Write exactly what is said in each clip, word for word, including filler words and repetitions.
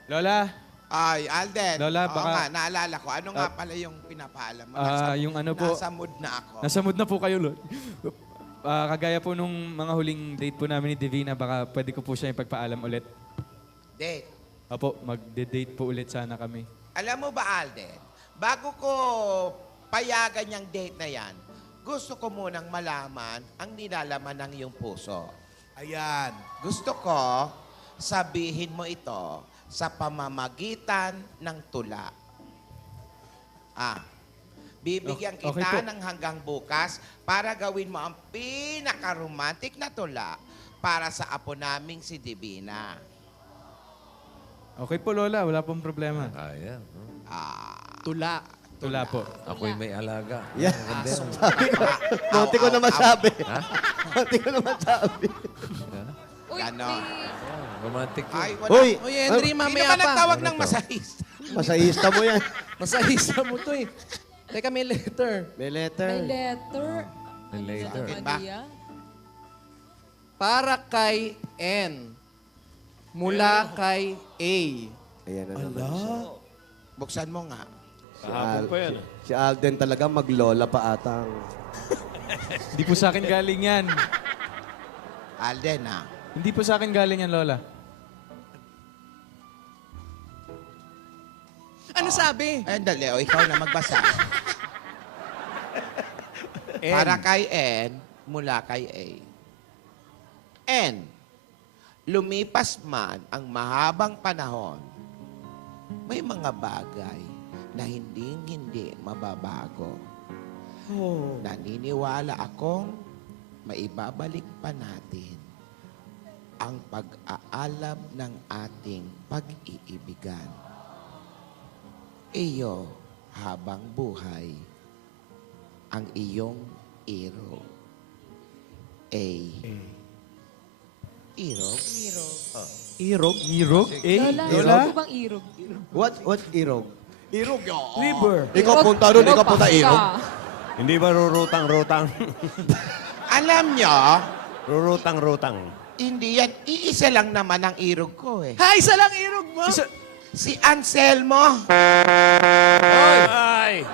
Lola, Ay, Alden. Lola, Oo baka- nga, naalala ko. Ano nga Ah, pala yung pinapaalam mo? ah, yung ano po- Nasa mood na ako. nasa mood na po kayo, Lord. Ah, kagaya po nung mga huling date po namin ni Divina, baka pwede ko po siya ipagpaalam ulit. Date. Opo, magde-date po ulit sana kami. Alam mo ba, Alden? Bago ko payagan yung date na yan, gusto ko munang malaman ang nilalaman ng iyong puso. Ayan. Gusto ko sabihin mo ito sa pamamagitan ng tula. Ah, bibigyan Okay- okay kita po. ng hanggang bukas para gawin mo ang pinaka-romantic na tula para sa apo naming si Divina. Okay po, Lola. Wala pong problema. Ayan. Ah, Tula. Tula po. Ako'y may alaga. Yeah. Ang ganda. Sabi ko, munti ko na masabi. Munti ko na masabi. Uy, Ganon. di- Romantic yun. Ay, wala. Uy, Uy, Henry, Sino mamaya ba pa. nagtawag Ano ng to? masahista? masahista mo yan. Masahista mo to eh. Teka, may letter. May letter. may letter. May Ano letter. naman Ba? yan? Para kay N. Mula kay A. Ayan na naman siya. Buksan mo nga. Si, Al- si, si Alden talaga maglola pa atang. Hindi po sa akin galing yan. Alden, ah. Hindi po sa akin galing yan, Lola. Ano sabi? Eh, dali. O, ikaw na magbasa. Para kay N, mula kay A. N, lumipas man ang mahabang panahon, may mga bagay na hinding-hindi mababago. Naniniwala akong maibabalik pa natin ang pag-aalab ng ating pag-iibigan. Iyo habang buhay ang iyong iro. A. Irog? Irog. Irog? Irog? Eh, Lola, Lola? ano bang irog? What? What irog? Irog, oo. River. Ikaw punta ron, ikaw punta irog. Hindi ba rurutang-rutang? Alam nyo, Rurutang-rutang. hindi yan. Iisa lang naman ang irog ko eh. Ha, isa lang irog mo. Isa, Si Anselmo. Ay!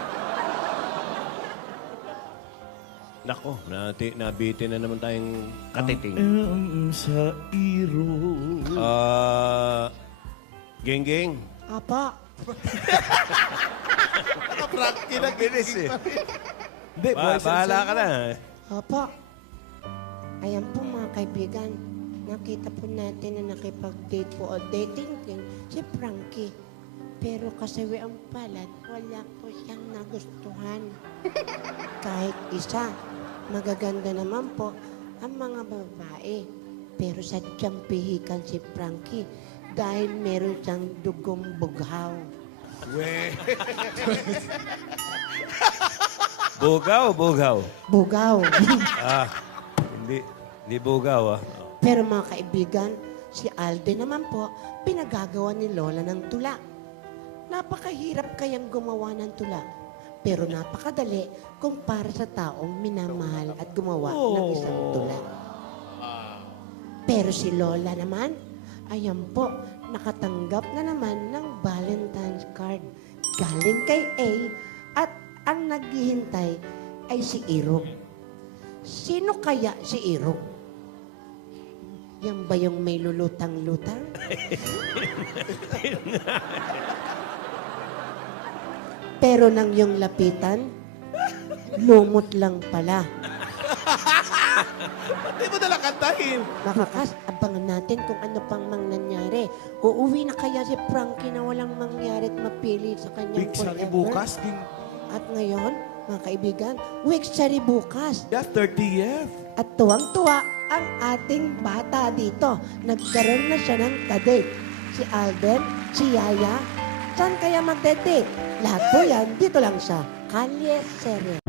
Nako, nati, nabitin na naman tayong katiting. sa irog. Ah... Geng-geng. Apa? Practice na ginis eh. Hindi, Ba, bahala ka na. Opo. Ayan po mga kaibigan, nakita po natin na nakipag-date po o dating din si Frankie. Pero kasawi ang palad, wala po siyang nagustuhan. Kahit isa, magaganda naman po ang mga babae. Pero sadyang pihikan si Frankie dahil meron siyang dugong bughaw. Bugaw, bugaw. Bugaw. Ah, hindi. Hindi bugaw ah. Pero mga kaibigan, si Alden naman po, pinagagawa ni Lola ng tula. Napakahirap kayang gumawa ng tula. Pero napakadali kung para sa taong minamahal at gumawa ng isang tula. Pero si Lola naman, ayan po, nakatanggap na naman ng Valentine's card galing kay A at ang naghihintay ay si Irog. Sino kaya si Irog? Yan ba yung may lulutang-lutang? Pero nang yung lapitan, lumot lang pala. Hindi mo nalang kantahin. Makakas, abangan natin kung ano pang mang nangyari. Uuwi na kaya si Frankie na walang mangyari at mapili sa kanyang forever? At ngayon, mga kaibigan, week sari bukas. Yeah, thirtieth. At tuwang-tuwa ang ating bata dito. Nagkaroon na siya ng kadate. Si Alden, si Yaya, saan kaya magdedate? Lahat po yan, dito lang sa Kalye Serye.